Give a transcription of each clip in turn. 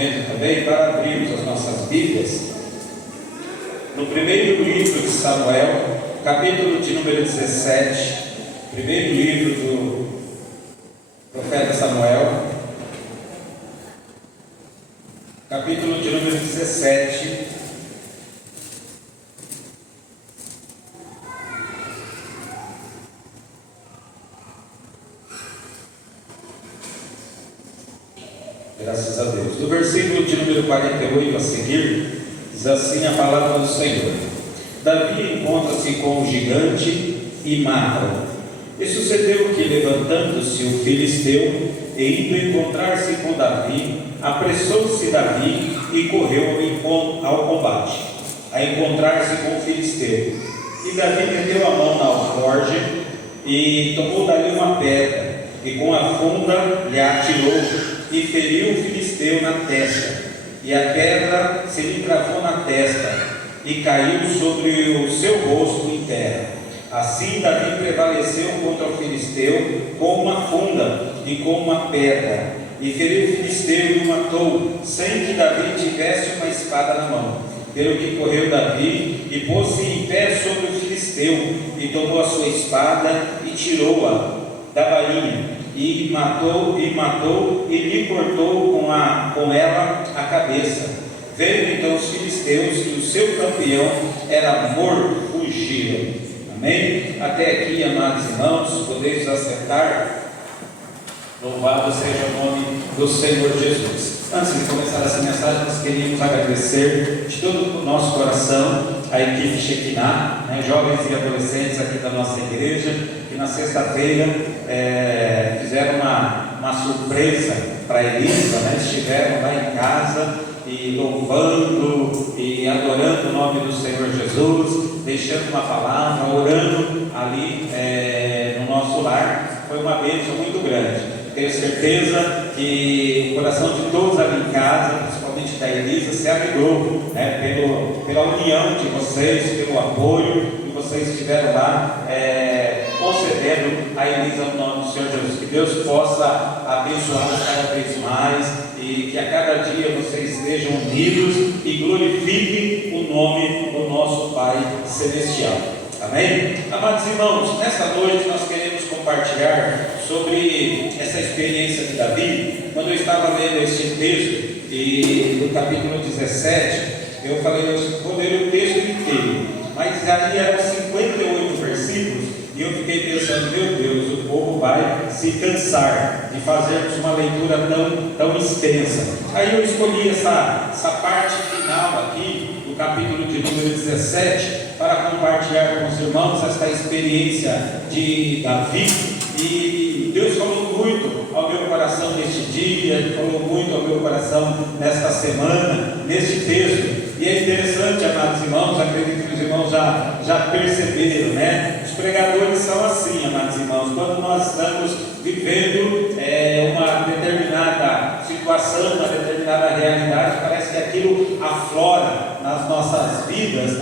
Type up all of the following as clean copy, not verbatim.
momento também para abrirmos as nossas Bíblias no primeiro livro de Samuel, capítulo de número 17, primeiro livro do profeta Samuel, capítulo de número 17. Graças a Deus. Do versículo de número 48 a seguir, diz assim a palavra do Senhor: Davi encontra-se com o gigante e mata-o. E sucedeu que, levantando-se o filisteu e indo encontrar-se com Davi, apressou-se Davi e correu ao combate, a encontrar-se com o filisteu. E Davi meteu a mão na alforge e tomou dali uma pedra, e com a funda lhe atirou e feriu o filisteu na testa, e a pedra se lhe cravou na testa e caiu sobre o seu rosto em terra. Assim Davi prevaleceu contra o filisteu com uma funda e com uma pedra, e feriu o filisteu e o matou, sem que Davi tivesse uma espada na mão. Pelo que correu Davi e pôs-se em pé sobre o filisteu, e tomou a sua espada e tirou-a da bainha, e matou e lhe cortou com ela a cabeça. Veio então os filisteus, e o seu campeão era morto, fugiram. Amém? Até aqui, amados irmãos, podeis acertar. Louvado seja o nome do Senhor Jesus. Antes de começar essa mensagem, nós queríamos agradecer de todo o nosso coração a equipe Shekinah, jovens e adolescentes aqui da nossa igreja, que na sexta-feira fizeram uma surpresa para a Elisa, estiveram lá em casa e louvando e adorando o nome do Senhor Jesus, deixando uma palavra, orando ali no nosso lar. Foi uma bênção muito grande. Tenho certeza que o coração de todos ali em casa, principalmente da Elisa, se alegrou pela união de vocês, pelo apoio que vocês tiveram lá, concedendo a Elisa no nome do Senhor Jesus. Que Deus possa abençoá-los cada vez mais e que a cada dia vocês estejam unidos e glorifiquem o nome do nosso Pai Celestial. Amém? Amados irmãos, nesta noite nós queremos compartilhar sobre essa experiência de Davi. Quando eu estava lendo este texto, e no capítulo 17, eu falei, eu vou ler o texto inteiro, mas ali eram 58 versículos, e eu fiquei pensando, meu Deus, o povo vai se cansar de fazermos uma leitura tão extensa. Aí eu escolhi essa parte final aqui, do capítulo de número 17, para compartilhar com os irmãos esta experiência de Davi. E Deus falou muito ao meu coração neste dia, falou muito ao meu coração nesta semana, neste texto. E é interessante, amados irmãos, acredito que os irmãos já perceberam, Os pregadores são assim, amados irmãos, quando nós estamos vivendo uma determinada situação, uma determinada realidade, parece que aquilo aflora nas nossas vidas,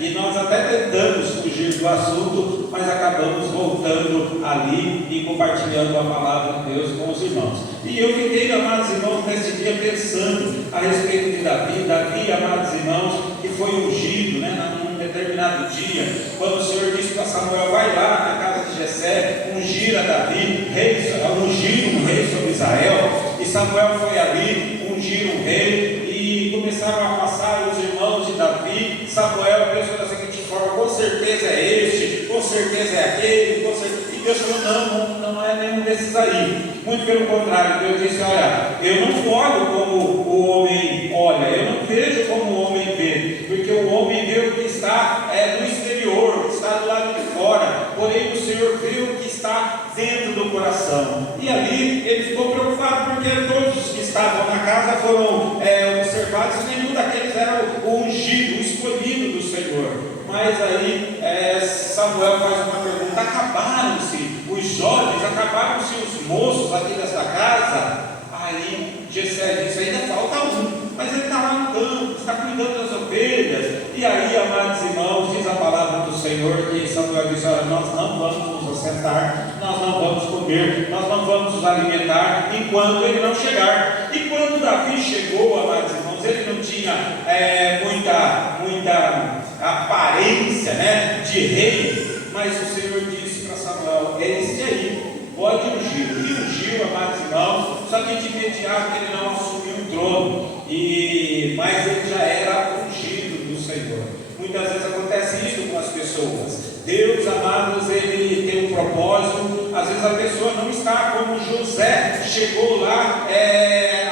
E nós até tentamos fugir do assunto, mas acabamos voltando ali e compartilhando a palavra de Deus com os irmãos. E eu fiquei, amados irmãos, nesse dia pensando a respeito de Davi. Davi, amados irmãos, que foi ungido, num determinado dia, quando o Senhor disse para Samuel: vai lá na casa de Jessé, ungir a Davi, ungir um rei sobre Israel. E Samuel foi ali, ungir um rei, e começaram a passar os irmãos de Davi. Samuel pensou da seguinte forma: com certeza é este, com certeza é aquele, com certeza. E Deus falou: não é nenhum desses aí. Muito pelo contrário, Deus disse: olha, eu não olho como o homem olha, eu não vejo como o homem vê, porque o homem vê o que está no exterior, o que está do lado de fora, porém o Senhor vê o que está dentro do coração. E ali ele ficou preocupado, porque todos os que estavam na casa foram observados, e nenhum daqueles era o ungido, o escolhido do Senhor. Mas aí Samuel faz uma pergunta: acabaram-se os jovens, acabaram-se os moços aqui desta casa? Aí Jessé disse: ainda falta um, mas ele está lá no campo, está cuidando das ovelhas. E aí, amados irmãos, diz a palavra do Senhor que Samuel disse: olha, nós não vamos nos assentar, nós não vamos comer, nós não vamos nos alimentar enquanto ele não chegar. E quando quando Davi chegou, amados irmãos, ele não tinha muita aparência, né, de rei, mas o Senhor disse para Samuel: é esse aí, pode ungir. E ungiu, amados irmãos, só que de imediato ele não assumiu o trono, mas ele já era ungido do Senhor. Muitas vezes acontece isso com as pessoas. Deus, amados, ele tem um propósito. Às vezes a pessoa não está como José, chegou lá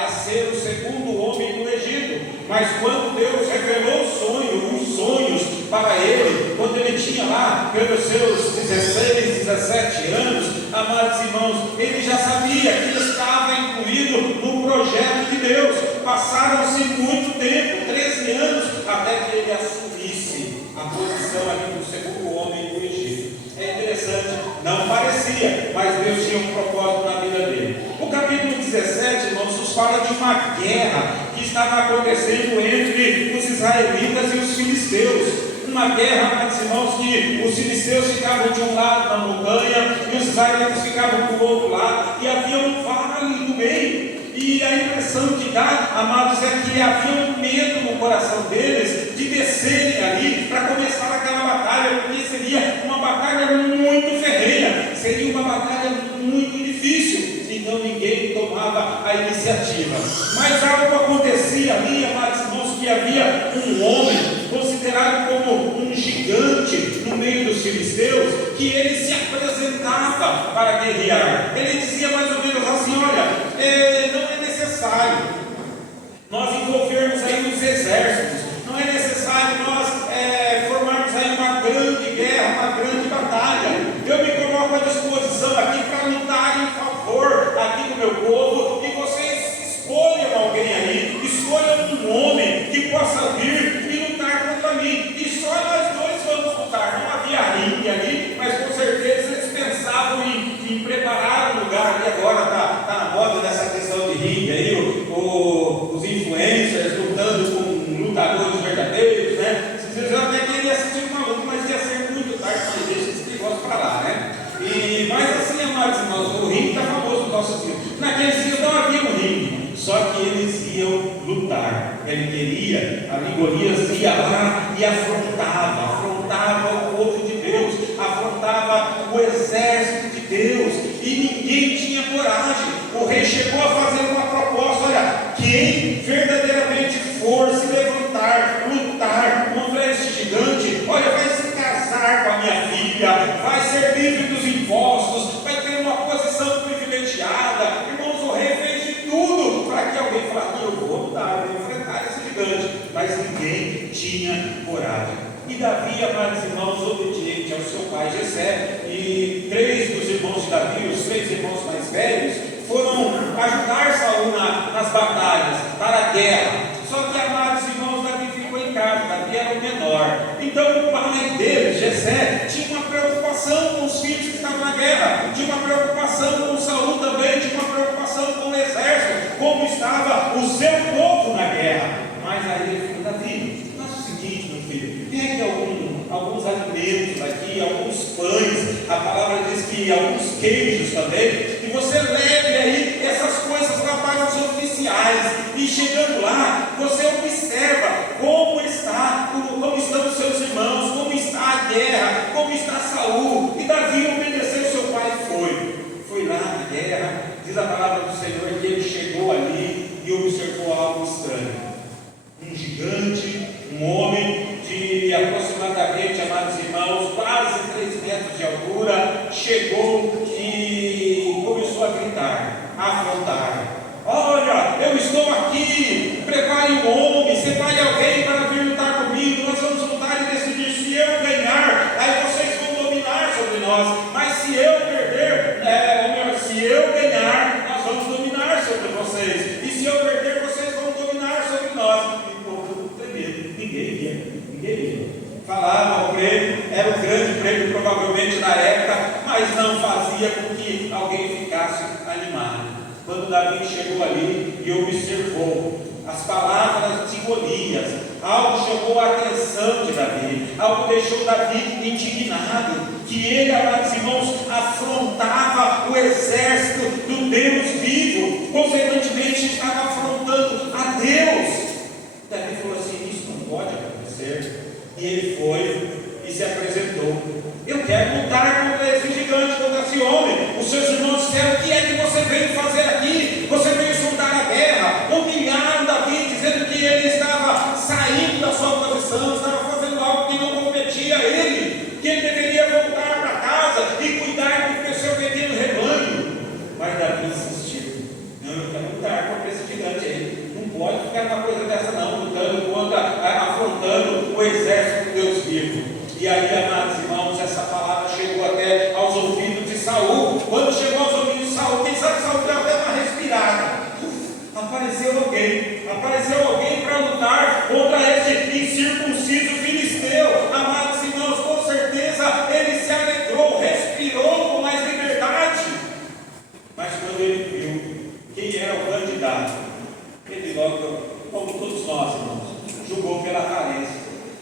a ser o segundo homem do Egito, mas quando Deus revelou os sonhos para ele, quando ele tinha lá pelos seus 16, 17 anos, amados irmãos, ele já sabia que ele estava incluído no projeto de Deus. Passaram-se muito tempo, 13 anos, até que ele assumisse a posição ali do segundo homem do Egito. É interessante, não parecia, mas Deus tinha um propósito na vida dele. O capítulo 17, irmãos, nos fala de uma guerra que estava acontecendo entre os israelitas e os filisteus. Uma guerra, amados irmãos, que os filisteus ficavam de um lado na montanha e os israelitas ficavam do outro lado, e havia um vale no meio. E a impressão que dá, amados, é que havia um medo no coração deles de descerem ali para começar aquela batalha, porque seria uma batalha muito ferrenha, seria uma batalha muito difícil. Então ninguém tomava a iniciativa. Mas algo acontecia ali, amados irmãos, que havia um homem considerado como um gigante no meio dos filisteus, que ele se apresentava para guerrear. Ele dizia mais ou menos assim: olha, não é necessário nós envolvermos aí os exércitos, não é necessário nós formarmos aí uma grande guerra, uma grande batalha. Eu me coloco à disposição aqui para lutar em favor aqui do meu povo, e vocês escolham alguém aí, escolham um homem que possa vir e lutar contra mim, e só nós dois vamos lutar. Não havia ringue ali, mas com certeza eles pensavam em preparar um lugar ali. Agora está na moda dessa questão de ringue aí, os influencers lutando com lutadores verdadeiros, né? Eu até queria assistir uma luta, mas ia ser muito tarde, mas deixa esse negócio para lá, né? Mas assim, amados irmãos, o ringue está famoso no nosso filme. Naqueles dias não havia um ringue, só que eles iam lutar. Ele queria, a Golias ia lá e afrontava o povo de Deus, afrontava o exército de Deus, e ninguém tinha coragem. O rei chegou a fazer uma proposta: olha, quem verdadeiramente for se levantar, lutar contra esse gigante, olha, vai se casar com a minha filha, vai ser livre dos impostos, vai ter uma posição privilegiada. Irmãos, o rei fez de tudo para que alguém falasse: eu vou lutar, eu vou enfrentar esse gigante, mas ninguém tinha coragem. E Davi, amados irmãos, obediente ao seu pai Jessé, e 3 dos irmãos de Davi, os 3 irmãos mais velhos, foram ajudar Saul nas batalhas, para a guerra. Só que, amados irmãos, Davi ficou em casa, Davi era o menor. Então o pai dele, Jessé, tinha uma preocupação com os filhos que estavam na guerra, tinha uma preocupação com Saul também, tinha uma preocupação com o exército, como estava o seu povo na guerra. Mas aí ele falou: Davi, faz o seguinte, meu filho, pegue alguns alimentos aqui, alguns pães, a palavra diz que alguns queijos também, e você leve aí essas coisas lá para os oficiais, e chegando lá, você observa como estão os seus irmãos, como está a guerra, como está Saul. E Davi obedeceu seu pai e foi lá na guerra. Diz a palavra do Senhor que ele chegou ali e observou algo estranho. Um gigante, um homem de aproximadamente, amados irmãos, quase 3 metros de altura, chegou e começou a gritar, a afrontar: olha, eu estou aqui, prepare um homem, separe alguém para vir lutar comigo, nós vamos lutar e decidir. Se eu ganhar, aí vocês vão dominar sobre nós, mas se eu perder, se eu ganhar, nós vamos dominar sobre vocês, e se eu perder, vocês vão dominar sobre nós. E o povo tremendo, ninguém via. Falava o prêmio, era um grande prêmio provavelmente na época, mas não fazia com que alguém ficasse animado. Quando Davi chegou ali e observou as palavras de Golias, algo chamou a atenção de Davi, algo deixou Davi indignado, que ele, amados irmãos, afrontava o exército do Deus vivo, consequentemente estava afrontando Deus. Davi falou assim: isso não pode acontecer. E ele foi e se apresentou: eu quero lutar contra esse gigante, contra esse homem. Os seus irmãos disseram: o que é que você veio fazer aqui? Você veio sondar a guerra. Humilharam Davi, dizendo que ele estava saindo da sua posição, estava fazendo algo que não competia a ele, que ele deveria voltar para casa e cuidar do seu pequeno rebanho. Mas Davi insistiu: não, eu quero lutar contra esse gigante aí. Não pode ficar uma coisa dessa não, lutando contra, afrontando o exército de Deus vivo. E aí, amados irmãos, essa palavra chegou até aos ouvidos de Saul. Quando chegou aos ouvidos de Saul, quem sabe Saul deu até uma respirada. Apareceu alguém para lutar contra esse incircunciso filisteu. Amados irmãos, com certeza ele se alegrou, respirou com mais liberdade. Mas quando ele viu quem era o candidato, ele logo, como todos nós, irmãos, julgou pela aparência.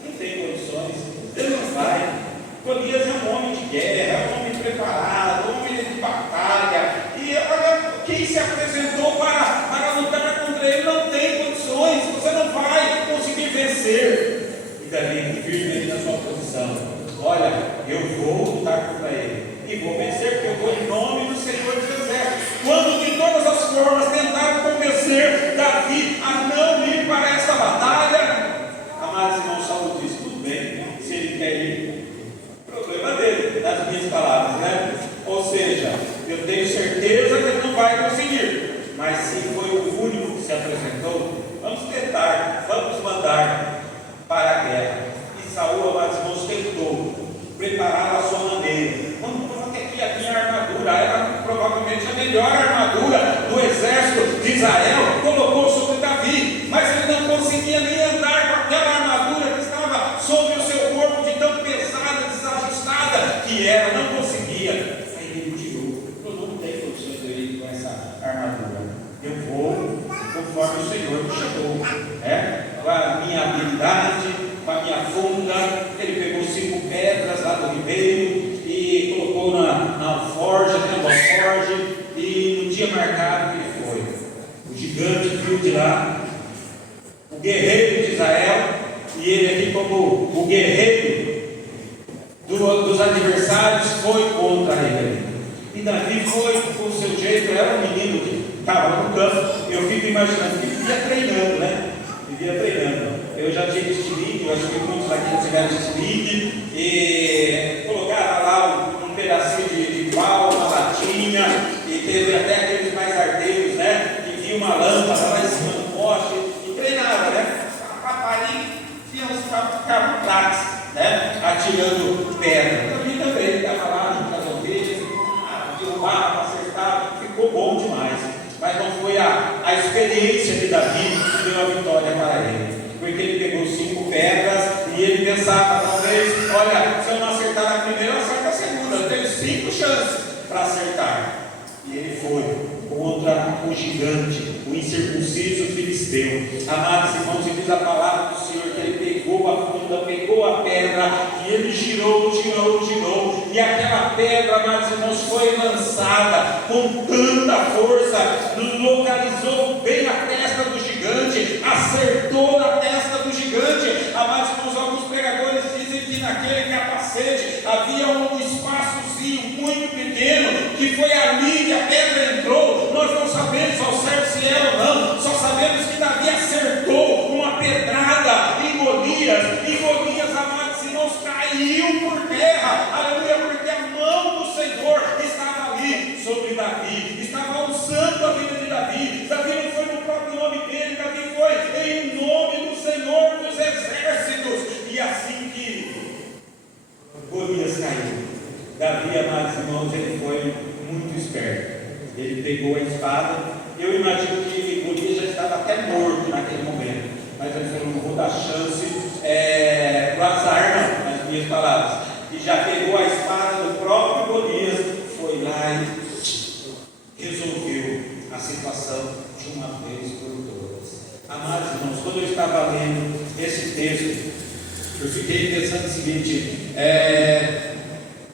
Não tem condições. Ele não vai. Golias é um homem de guerra, é um homem preparado, um homem de batalha. E olha, quem se apresentou para lutar contra ele não tem condições. Você não vai conseguir vencer. E Davi, firme na sua posição: olha, eu vou lutar contra ele e vou vencer, porque eu vou em nome do Senhor dos Exércitos. Quando de todas as formas tentaram convencer Davi a não ir para esta batalha, amados irmãos, Saul disse: tudo bem, se ele quer ir, problema dele, nas minhas palavras, né? Ou seja, eu tenho certeza que ele não vai conseguir, mas se foi o único que se apresentou, vamos tentar, vamos mandar para a guerra. E Saul, amados irmãos, tentou preparar a sua maneira. Vamos colocar aqui a minha armadura, era provavelmente a melhor armadura do exército de Israel, colocou sobre Davi, mas ele não conseguia nem andar com aquela armadura que estava sobre o seu corpo, de tão pesada, desajustada que era, não conseguia. Aí ele tirou: eu não tenho condições de ir com essa armadura, eu vou conforme o Senhor me chamou, com a minha habilidade, com a minha funda. Ele pegou 5 pedras lá do ribeiro e colocou na forja, na forja, e no dia marcado ele foi. O gigante viu de lá o guerreiro de Israel, e ele aqui, como o guerreiro dos adversários, foi contra ele. E Davi foi com o seu jeito. Era um menino que estava no campo. Eu fico imaginando que ele vivia treinando, né? Vivia treinando. Eu já tive estilingue, eu acho que muitos aqui já tiveram estilingue, e colocava lá um pedacinho de pau, uma latinha, e teve até aqueles mais arteiros, né? Que via uma lâmpada lá em cima do poste e treinava, né? Papai ficava atrás, né? Atirando pedra. Eu também estava lá junto com as ovelhas, derrubava, acertava, ficou bom demais. Mas não foi a experiência de Davi que deu a vitória para ele. Porque ele pegou 5 pedras e ele pensava: talvez, olha, se eu não acertar a primeira, eu acerto a segunda. Eu tenho 5 chances para acertar. E ele foi contra o gigante, o incircunciso filisteu. Amados irmãos, e diz a palavra do Senhor que ele pegou a funda, pegou a pedra, e ele girou, e aquela pedra, amados irmãos, foi lançada com tanta força, localizou bem a testa do gigante, acertou na testa do gigante. Amados irmãos, alguns pregadores dizem que naquele capacete havia um espaçozinho muito pequeno, que foi ali que a pedra entrou. Nós não sabemos ao certo se era ou não, só sabemos que Davi acertou uma pedrada em Golias, e Golias, amados irmãos, caiu por terra, aleluia, porque a mão do Senhor estava ali sobre Davi, estava usando a vida de Davi. Davi não foi no próprio nome dele, Davi foi em nome do Senhor dos Exércitos. E assim que Golias caiu, Davi, amados irmãos, ele foi muito esperto. Ele pegou a espada. Eu imagino que Golias já estava até morto naquele momento, mas ele falou: não vou dar chance para o azar, não, nas minhas palavras. E já pegou a espada do próprio Golias, foi lá e resolveu a situação de uma vez por todas. Amados irmãos, quando eu estava lendo esse texto, eu fiquei pensando o seguinte: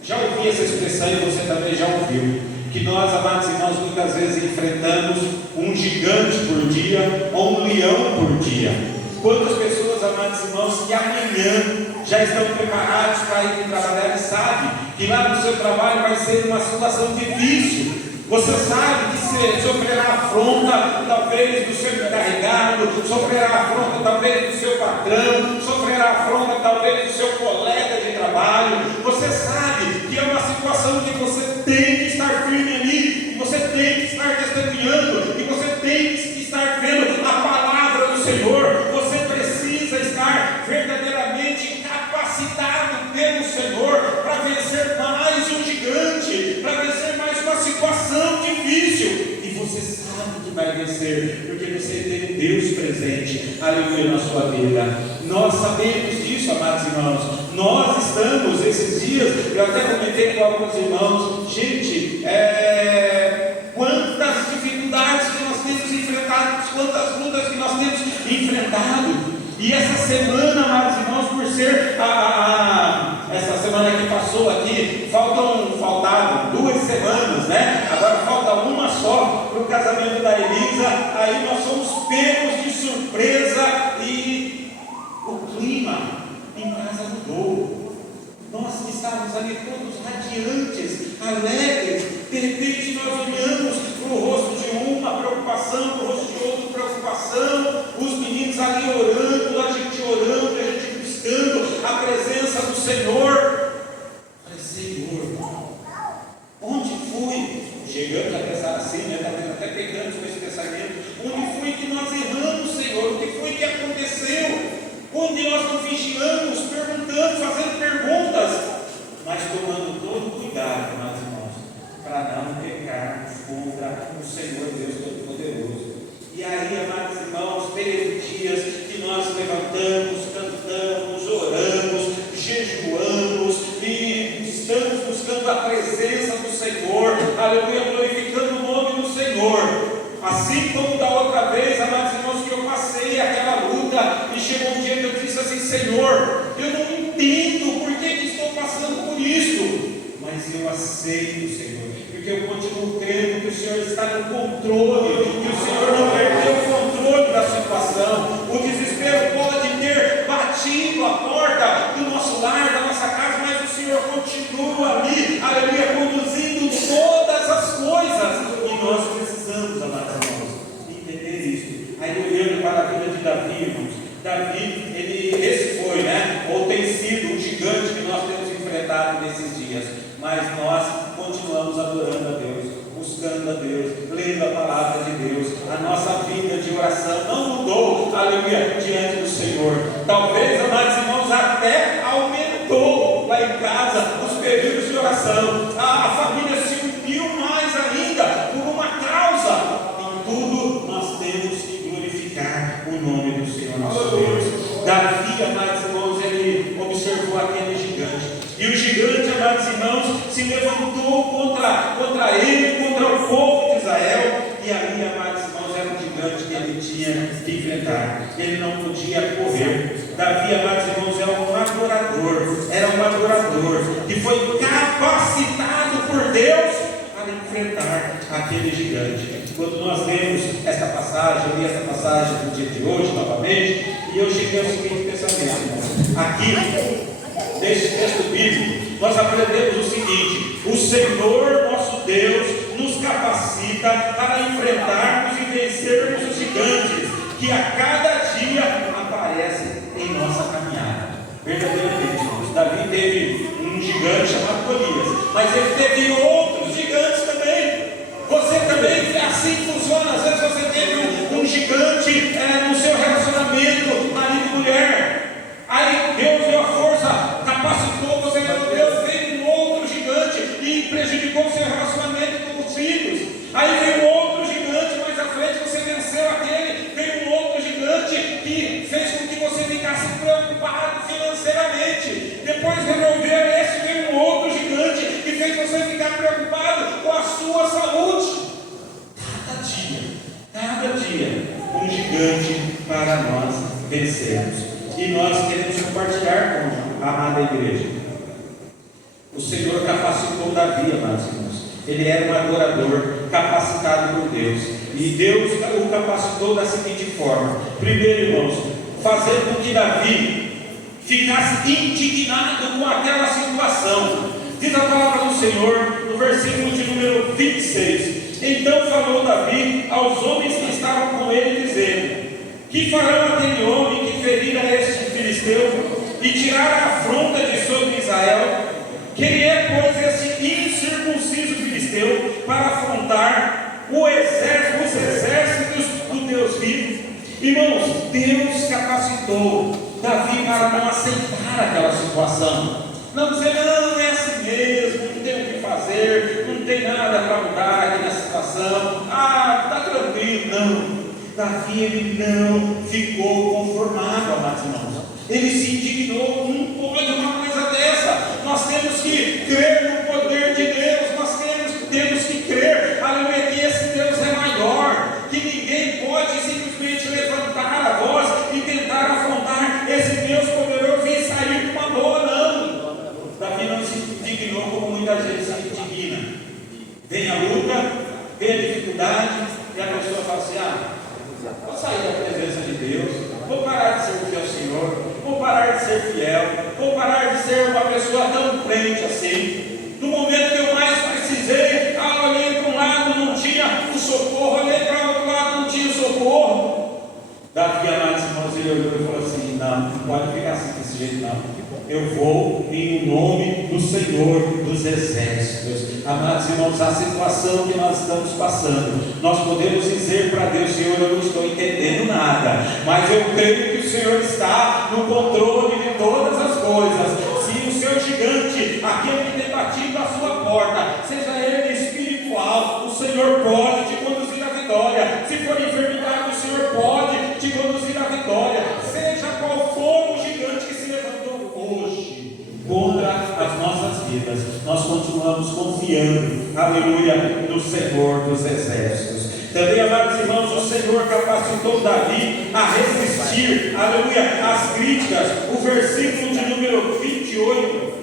já ouvi essa expressão e você também já ouviu, que nós, amados irmãos, muitas vezes enfrentamos um gigante por dia ou um leão por dia. Quantas pessoas, amados irmãos, que amanhã já estão preparados para ir trabalhar e sabem que lá no seu trabalho vai ser uma situação difícil. Você sabe que você sofrerá afronta, talvez, do seu encarregado, sofrerá afronta, talvez, do seu patrão, sofrerá afronta, talvez, do seu colega de trabalho. Você sabe que é uma situação que você tem que estar firme ali, que você tem que estar testemunhando, que você tem que estar vendo a palavra do Senhor. Você precisa estar verdadeiramente capacitado pelo Senhor para vencer mais um gigante, para vencer mais uma situação difícil. E você sabe que vai vencer, porque você tem Deus presente, aleluia, na sua vida. Nós sabemos disso, amados irmãos. Nós estamos, esses dias, eu até comentei com alguns irmãos, gente, quantas dificuldades que nós temos enfrentado, quantas lutas que nós temos enfrentado. E essa semana, amados irmãos, por ser essa semana que passou aqui, faltavam 2 semanas, né? Agora falta uma só para o casamento da Elisa. Aí nós fomos pegos de surpresa e o clima em casa mudou. Nós que estávamos ali todos radiantes, alegres, de repente nós olhamos para o rosto de uma preocupação, para o rosto de outro preocupação, os meninos ali orando, a gente buscando a presença do Senhor. Falei, Senhor, onde fui? Chegamos a pensar assim, né? Talvez até pegamos com esse pensamento. Onde foi que nós erramos, Senhor? O que foi que aconteceu? Onde nós não vigiamos, perguntando, fazendo perguntas, mas tomando todo o cuidado, meus irmãos, para não pecarmos contra o Senhor Deus Todo-Poderoso. E aí, amados irmãos, teve dias que nós levantamos, cantamos, oramos, jejuamos e estamos buscando a presença do Senhor, aleluia, glorificando o nome do Senhor. Assim como da outra vez, amados irmãos, que eu passei aquela luta e chegou um dia que eu disse assim, Senhor, eu não entendo por que estou passando por isso, mas eu aceito, Senhor, porque eu continuo crendo que o Senhor está no controle, que o Senhor não perdeu o controle da situação. O desespero pode ter batido a porta do nosso lar, da nossa casa, mas o Senhor continua ali, aleluia, conduzindo todas as coisas. E nós precisamos, amados irmãos, entender isso. Aí olhando para a vida de Davi, irmãos, Davi, esse foi, né, ou tem sido um gigante que nós temos enfrentado nesses dias, mas nós continuamos adorando a Deus, buscando a Deus, lendo a palavra de Deus. A nossa vida de oração não mudou, aleluia, diante do Senhor. Talvez, amados irmãos, até aumentou lá em casa os períodos de oração. A família se uniu mais ainda por uma causa. Em tudo nós temos que glorificar o nome do Senhor nosso Deus. Davi, amados irmãos, ele observou aquele gigante. E o gigante, amados irmãos, se levantou contra ele, contra o povo de Israel. E ali, amados irmãos, era um gigante que ele tinha que enfrentar. Ele não podia correr. Davi, amados irmãos, era um adorador que foi capacitado por Deus para enfrentar aquele gigante. Quando nós lemos esta passagem, eu li esta passagem no dia de hoje novamente, e eu cheguei ao seguinte pensamento: aqui, nesse texto bíblico, nós aprendemos o seguinte: o Senhor nosso Deus nos capacita para enfrentarmos e vencermos os gigantes que a cada dia aparecem em nossa caminhada. Verdadeiramente, Davi teve um gigante chamado Golias, mas ele teve outros gigantes também. Você também, assim funciona. Às vezes você teve um gigante no seu relacionamento, marido e mulher. Aí Deus deu a força, capacitou você, Deus veio um outro gigante e prejudicou o seu relacionamento com os filhos. Aí veio outro gigante, mais à frente você venceu aquele. Veio um outro gigante que fez com que você ficasse preocupado financeiramente. Depois resolveu esse, veio um outro gigante que fez você ficar preocupado com a sua saúde. Cada dia, um gigante para nós vencermos. E nós queremos compartilhar com a amada igreja. O Senhor capacitou Davi, amados irmãos. Ele era um adorador capacitado por Deus, e Deus o capacitou da seguinte forma: primeiro, irmãos, fazendo com que Davi ficasse indignado com aquela situação. Diz a palavra do Senhor no versículo de número 26: então falou Davi aos homens que estavam com ele, dizendo: que farão aquele homem que ferira este filisteu e tirar a afronta de sobre Israel? Quem é, pois, esse incircunciso filisteu para afrontar os exércitos do Deus vivo? Irmãos, Deus capacitou Davi para não aceitar aquela situação, não dizer: não, é assim mesmo, não tem o que fazer, não tem nada para mudar aqui na situação, está tranquilo. Não, Davi, ele não ficou conformado, amados irmãos. Ele se indignou: não pode uma coisa dessa. Nós temos que crer no poder de Deus, nós temos que crer, aleluia, que esse Deus é maior, que ninguém pode simplesmente levantar a voz e tentar afrontar esse Deus poderoso e sair de uma boa. Não, Davi não se indignou como muita gente se indigna. Vem a luta, vem a dificuldade, e a pessoa fala assim: vou sair da presença de Deus, vou parar de servir ao Senhor, vou parar de ser fiel, vou parar de ser uma pessoa tão crente assim. No momento que eu mais precisei, olhei para um lado, não tinha o socorro, olhei para o outro lado, não tinha o socorro. Davi, amados irmãos, ele olhou e falou assim: não pode ficar assim desse jeito, não. Eu vou em nome do Senhor dos Exércitos. Amados irmãos, a situação que nós estamos passando, nós podemos dizer para Deus: Senhor, eu não estou entendendo nada, mas eu creio que o Senhor está no controle de todas as coisas. Se o seu gigante, aquele que tem batido a sua porta, seja ele espiritual, o Senhor pode te conduzir à vitória. Se for enfermidade, o Senhor pode te conduzir à vitória. Seja qual for o gigante que se levantou hoje contra as nossas vidas, nós continuamos confiando, aleluia, no Senhor dos Exércitos. Também, amados irmãos, o Senhor capacitou Davi a resistir, aleluia, às críticas. O versículo de número 28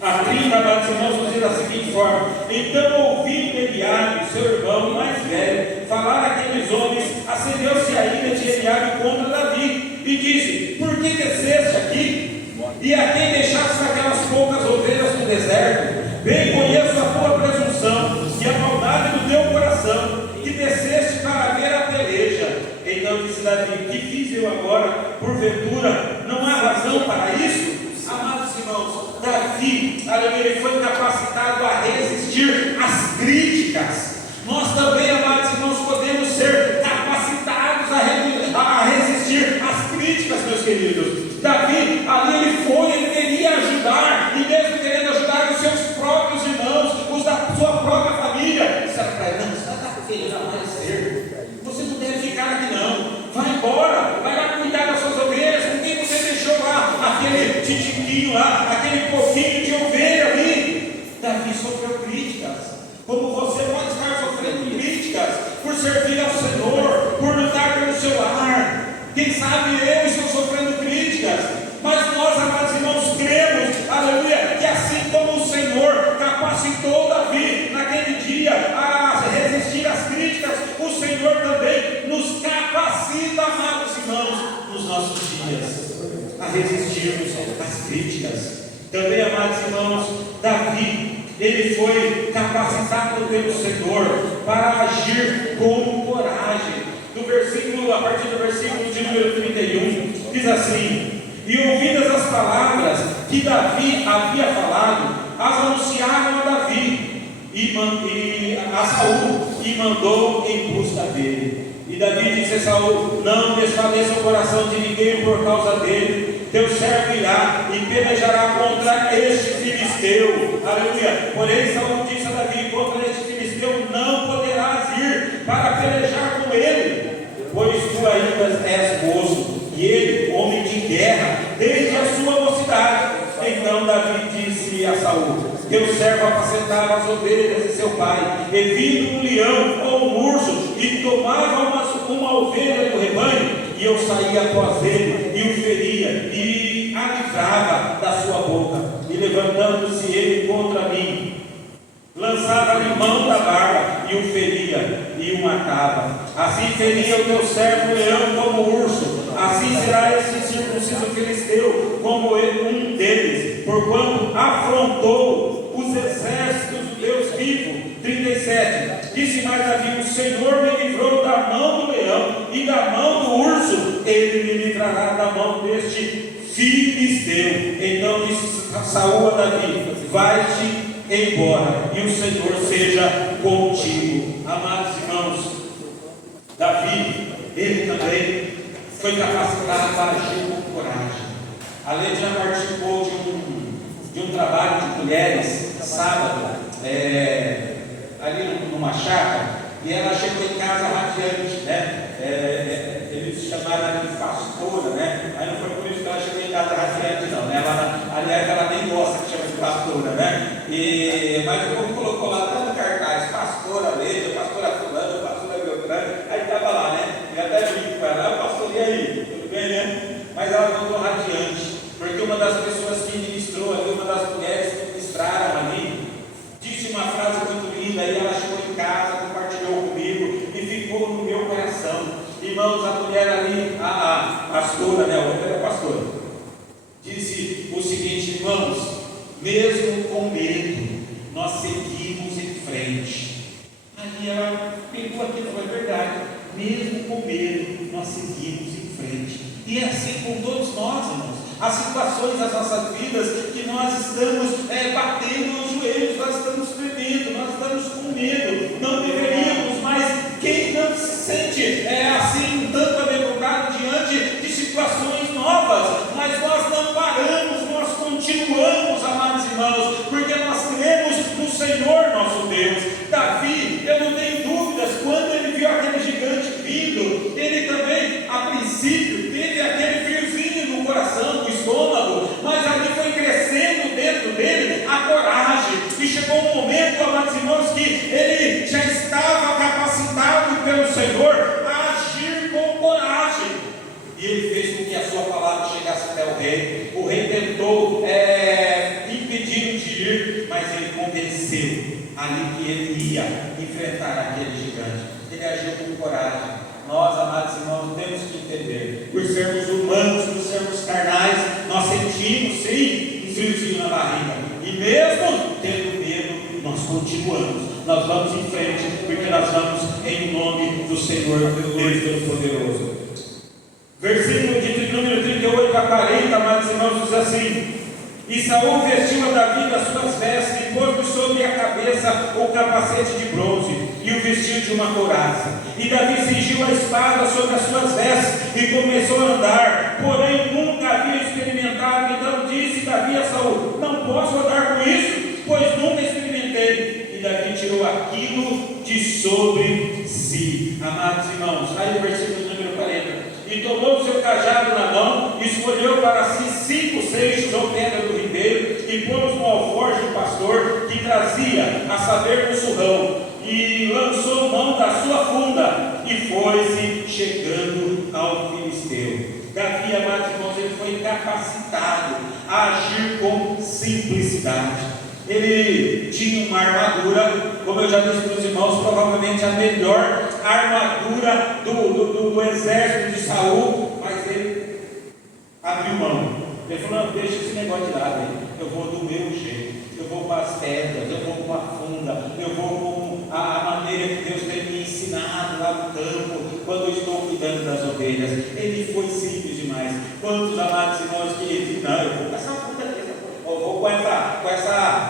a 30, amados irmãos, nos diz da seguinte forma: então, ouvindo Eliabe, seu irmão mais velho, falar aqueles homens, acendeu-se a ira de Eliabe contra Davi, e disse: por que desceste aqui? E a quem deixaste aquelas poucas ovelhas no deserto? Bem conheço a tua presunção e a maldade do teu coração, que desceste para ver a peleja. Então disse Davi: que fiz eu agora? Porventura não há razão para isso? Amados irmãos, Davi, aleluia, ele foi capacitado a resistir às críticas. Nós também, amados irmãos, podemos ser capacitados a resistir às críticas, meus queridos. Davi, ali ele queria ajudar, e mesmo querendo ajudar os seus próprios irmãos, os da sua própria família, disseram para ele: não, você está querendo amanecer, você não deve ficar aqui não, vai embora, vai lá cuidar das suas ovelhas. Com quem você deixou lá aquele titiquinho lá, aquele pouquinho de ovelha ali? Davi sofreu críticas, como você pode estar sofrendo críticas por servir ao Senhor, por lutar pelo seu lar. Quem sabe eu estou sofrendo críticas, mas nós, amados irmãos, cremos, aleluia, que assim como o Senhor capacitou Davi naquele dia a resistir às críticas, o Senhor também nos capacita, amados irmãos, nos nossos dias, a resistirmos às críticas. Também, amados irmãos, Davi, ele foi capacitado pelo Senhor para agir com coragem. A partir do versículo de número 31, diz assim: e ouvidas as palavras que Davi havia falado, as anunciaram a Davi e a Saul, e mandou em busca dele. E Davi disse a Saul: não desfaleça o coração de ninguém por causa dele, teu servo irá e pelejará contra este filisteu. Aleluia. Porém Saul disse a Davi: contra este filisteu não poderás ir para pelejar com ele, pois tu ainda és moço, e ele, homem de guerra, desde a sua mocidade. Então Davi disse a Saul: teu servo apacentava as ovelhas de seu pai, e vindo um leão ou um urso, e tomava uma ovelha do rebanho, e eu saía após ele, e o feria, e a livrava da sua boca, e levantando-se ele contra mim, lançava-lhe mão da barba e o feria e o matava. Assim feria o teu servo leão como urso, assim será esse circunciso filisteu como um deles, porquanto afrontou os exércitos do Deus vivo. 37. Disse mais Davi: o Senhor me livrou da mão do leão e da mão do urso, ele me livrará da mão deste filisteu. Então disse Saúl a Davi: vai-te embora, e o Senhor seja contigo. Amados irmãos, Davi, ele também foi capacitado para agir com coragem. A Ledia participou de um trabalho de mulheres, sábado, ali numa chácara, e ela chegou em casa radiante, né? Eles chamaram ela de pastora, né? Aí não foi por isso que ela chegou em casa radiante, não, né? Aliás, ela nem gosta que chama de pastora, né? Mas o povo colocou lá tanto cartaz: pastora Leide, pastora fulano, pastora Beltrano. Aí estava lá, né? E até brinco com ela: pastor, e aí? Tudo bem, né? Mas ela voltou radiante, porque uma das pessoas que ministrou ali, uma das mulheres que ministraram ali, disse uma frase muito linda, e ela chegou em casa, compartilhou comigo e ficou no meu coração. Irmãos, a mulher ali, a pastora, né? A outra era pastora, disse o seguinte: irmãos, mesmo com medo, nós seguimos em frente. Aí ela pegou aquilo, não é verdade? Mesmo com medo, nós seguimos em frente. E é assim com todos nós, irmãos. As situações das nossas vidas que nós estamos batendo os joelhos, nós estamos tremendo, nós estamos com medo, não deveríamos, mas quem não se sente assim, um tanto amedrontado diante de situações novas? Mas nós não paramos, nós continuamos, amados irmãos, porque nós cremos no Senhor nosso Deus. Davi, eu não tenho dúvidas, quando ele viu aquele gigante vindo, ele também, a princípio, teve aquele friozinho no coração, no estômago, mas ali foi crescendo dentro dele a coragem, e chegou um momento, amados irmãos, que ele já estava capacitado pelo Senhor a agir com coragem, e ele fez com que a sua palavra chegasse até o rei. O rei tentou impedir-o de ir, mas ele convenceu ali que ele ia enfrentar aquele gigante. Ele agiu com coragem. Nós, amados irmãos, temos que entender, por sermos humanos, por sermos carnais, nós sentimos sim um friozinho na barriga, e mesmo tendo medo, nós continuamos, nós vamos em frente, porque nós vamos em nome do Senhor Deus Todo-Poderoso. Versículo de número 38 a 40, amados irmãos, diz assim: e Saúl vestiu a Davi das suas vestes e pôs-lhe sobre a cabeça o capacete de bronze e o vestiu de uma couraça. E Davi cingiu a espada sobre as suas vestes e começou a andar, porém nunca havia experimentado. Então disse Davi a Saúl: não posso andar com isso, pois nunca experimentei. E Davi tirou aquilo de sobre si. Amados irmãos, aí o versículo número 40. E tomou o seu cajado na mão, e escolheu para si 5 seixos ou pedra do ribeiro, e pôs no alforje do pastor que trazia, a saber, no surrão, e lançou mão da sua funda, e foi-se chegando ao filisteu. Davi, amados irmãos, ele foi capacitado a agir com simplicidade. Ele tinha uma armadura, como eu já disse para os irmãos, provavelmente a melhor armadura do exército de Saúl, mas ele abriu mão. Ele falou: não, deixa esse negócio de lado aí, eu vou do meu jeito, eu vou com as pedras, eu vou com a funda, eu vou com a maneira que Deus tem me ensinado lá no campo, quando eu estou cuidando das ovelhas. Ele foi simples demais. Quantos amados irmãos que dizem: não, eu vou com essa funda aqui, eu vou com essa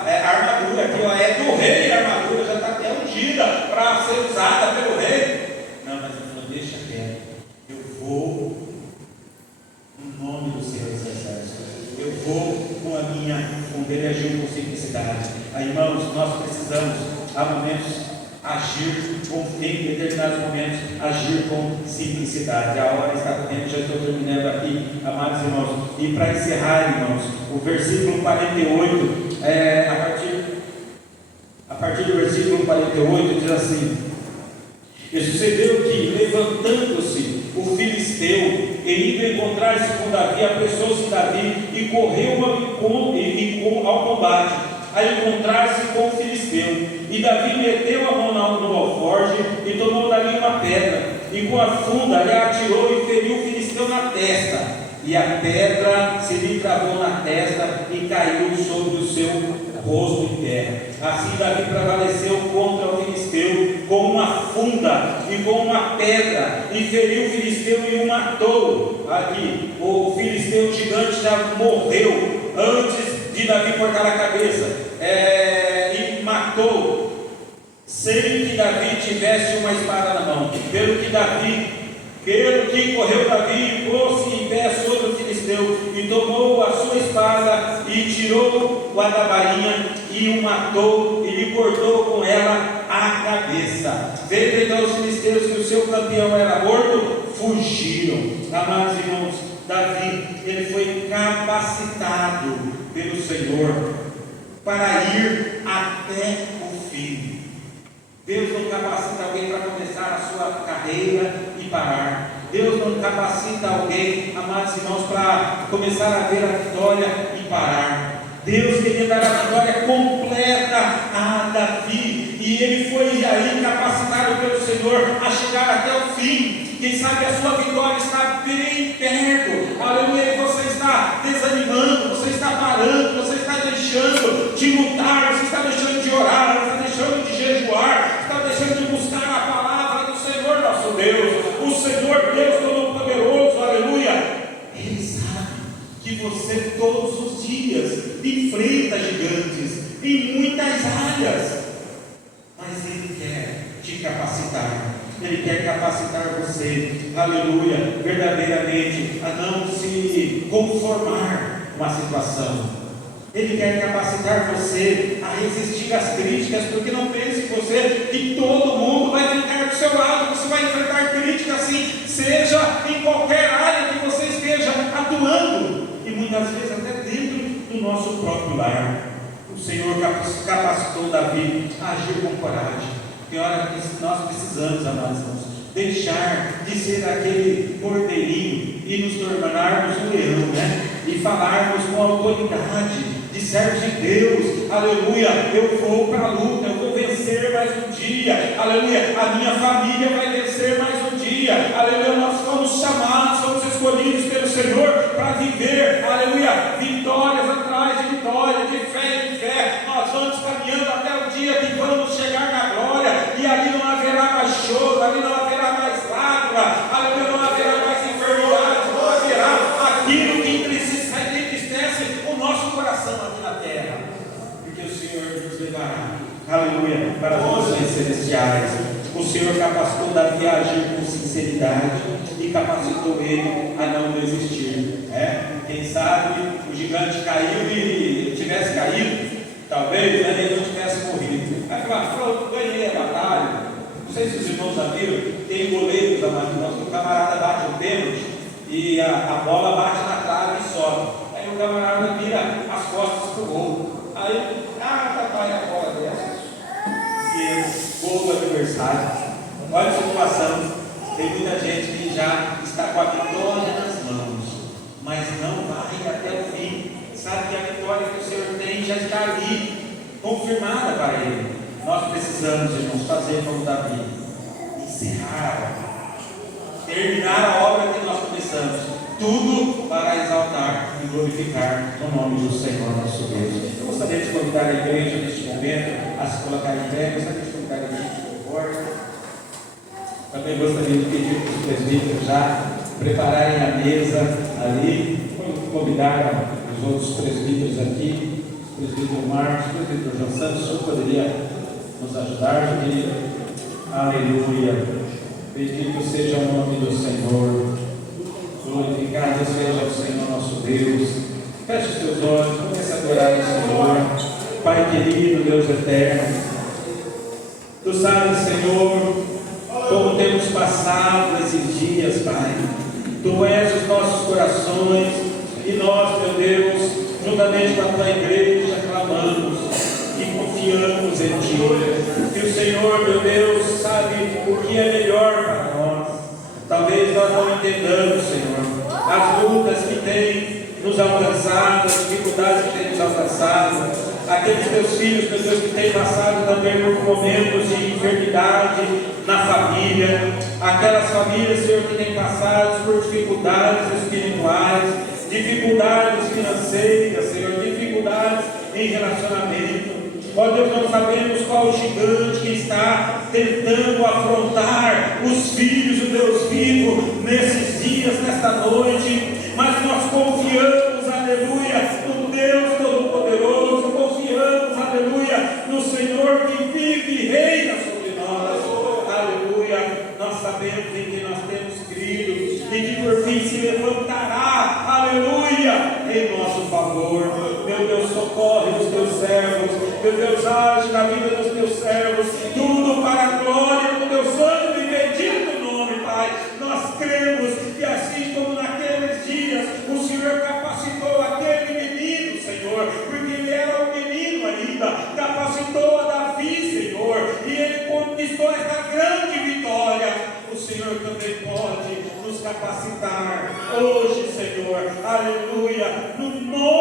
armadura aqui, ó, é do rei a armadura, já está até ungida para ser usada pelo rei. Não, mas ele falou: deixa quieto, eu vou no nome do Senhor dos Exércitos, eu vou com a minha funda. Ele agiu com simplicidade. Aí, irmãos, nós precisamos, há momentos, agir em determinados momentos, agir com simplicidade. A hora está correndo, já estou terminando aqui, amados irmãos. E para encerrar, irmãos, o versículo 48, a partir do versículo 48, diz assim: e sucedeu que, levantando-se o filisteu e indo encontrar-se com Davi, apressou-se Davi e correu ao combate a encontrar-se com o filisteu. E Davi meteu a mão no alforje e tomou dali uma pedra, e com a funda lhe atirou e feriu o filisteu na testa. E a pedra se lhe travou na testa e caiu sobre o seu rosto em terra. Assim Davi prevaleceu contra o filisteu com uma funda e com uma pedra, e feriu o filisteu e o matou. Aqui, o filisteu gigante já morreu antes de Davi cortar a cabeça, e matou, sem que Davi tivesse uma espada na mão. Pelo que correu Davi, pôs-se em pé sobre o filisteu, e tomou a sua espada, e tirou o adabainha, e o matou, e lhe cortou com ela a cabeça. Vendo então os filisteus que o seu campeão era morto, fugiram. Amados irmãos, Davi, ele foi capacitado pelo Senhor para ir até o fim. Deus não capacita alguém para começar a sua carreira e parar. Deus não capacita alguém, amados irmãos, para começar a ver a vitória e parar. Deus queria dar a vitória completa a Davi, e ele foi aí capacitado pelo Senhor a chegar até o fim. Quem sabe a sua vitória está bem perto, aleluia, e você está desanimando, você está parando, você está deixando de lutar, você está deixando de orar, você está deixando de jejuar, está deixando de buscar a palavra do Senhor nosso Deus. O Senhor Deus Todo-Poderoso, aleluia, Ele sabe que você todos os dias enfrenta gigantes em muitas áreas, mas Ele quer te capacitar. Ele quer capacitar você, aleluia, verdadeiramente, a não se conformar com a situação. Ele quer capacitar você a resistir às críticas, porque não pense você que todo mundo vai ficar do seu lado. Você vai enfrentar críticas, sim, seja em qualquer área que você esteja atuando, e muitas vezes até dentro do nosso próprio lar. O Senhor capacitou Davi a agir com coragem. Tem hora que nós precisamos, amados irmãos, deixar de ser aquele cordeirinho e nos tornarmos um leão, né? E falarmos com autoridade de servo de Deus, aleluia, eu vou para a luta, eu vou vencer mais um dia, aleluia, a minha família vai vencer mais um dia, aleluia, nós fomos chamados, somos escolhidos pelo Senhor para viver, aleluia, vitórias atrás de vitória, de fé em fé. Nós vamos caminhando até o dia que vamos chegar na glória, e ali não haverá mais choro, ali não haverá mais lágrima, aleluia, não haverá mais enfermidade, não haverá aquilo que entristece o nosso coração aqui na terra, porque o Senhor nos levará, aleluia, para as nações celestiais. O Senhor capacitou Davi a agir com sinceridade e capacitou ele a não desistir. Quem sabe o gigante caiu e tivesse caído, talvez ele não tivesse morrido. Aí falou, ganhei a batalha. Não sei se os irmãos já viram, tem goleiros, amados irmãos, que o camarada bate o pênalti e a bola bate na trave e sobe. Aí o camarada vira as costas para o gol. Aí, vai a bola dessa. E gol do adversário. Olha a situação. Tem muita gente que já está com a vitória nas mãos, mas não vai até o fim. Sabe que a vitória que o Senhor tem já está ali, confirmada para Ele. Nós precisamos, irmãos, fazer como Davi, encerrar, terminar a obra que nós começamos, tudo para exaltar e glorificar o nome do Senhor nosso Deus. Eu gostaria de convidar a igreja neste momento a se colocar em pé. Gostaria de convidar a igreja por favor. Também gostaria de pedir para os presbíteros já prepararem a mesa ali. Vamos convidar os outros presbíteros aqui, o presbítero Marcos, o presbítero João Santos. O senhor poderia nos ajudar, querido? Aleluia. Bendito seja o nome do Senhor. Glorificado seja o Senhor nosso Deus. Feche os teus olhos, comece a adorar o Senhor. Pai querido, Deus eterno, Tu sabes, Senhor, como temos passado esses dias, Pai. Tu és os nossos corações, e nós, meu Deus, juntamente com a Tua igreja, clamamos e confiamos em Ti. Que o Senhor, meu Deus, sabe o que é melhor para nós. Talvez nós não entendamos, Senhor, as lutas que têm nos alcançado, as dificuldades que têm nos alcançado, aqueles teus filhos, meu Deus, que têm passado também por momentos de enfermidade na família, aquelas famílias, Senhor, que têm passado por dificuldades espirituais, dificuldades financeiras, Senhor, dificuldades em relacionamento. Ó Deus, não sabemos qual o gigante que está tentando afrontar os filhos do Deus vivo nesses dias, nesta noite, mas nós confiamos, aleluia, no Deus Todo-Poderoso, confiamos, aleluia, no Senhor que vive e reina sobre nós, aleluia. Nós sabemos em que nós temos crido e que por fim se levantará, aleluia, em nosso favor. Meu Deus, socorre os teus servos, meu Deus, age na vida dos teus servos, tudo para a glória do teu santo e bendito nome, Pai. Nós cremos que assim como naqueles dias o Senhor capacitou aquele menino, Senhor, porque ele era um menino ainda, capacitou a Davi, Senhor, e ele conquistou essa grande vitória. O Senhor também pode nos capacitar hoje, Senhor, aleluia, no nome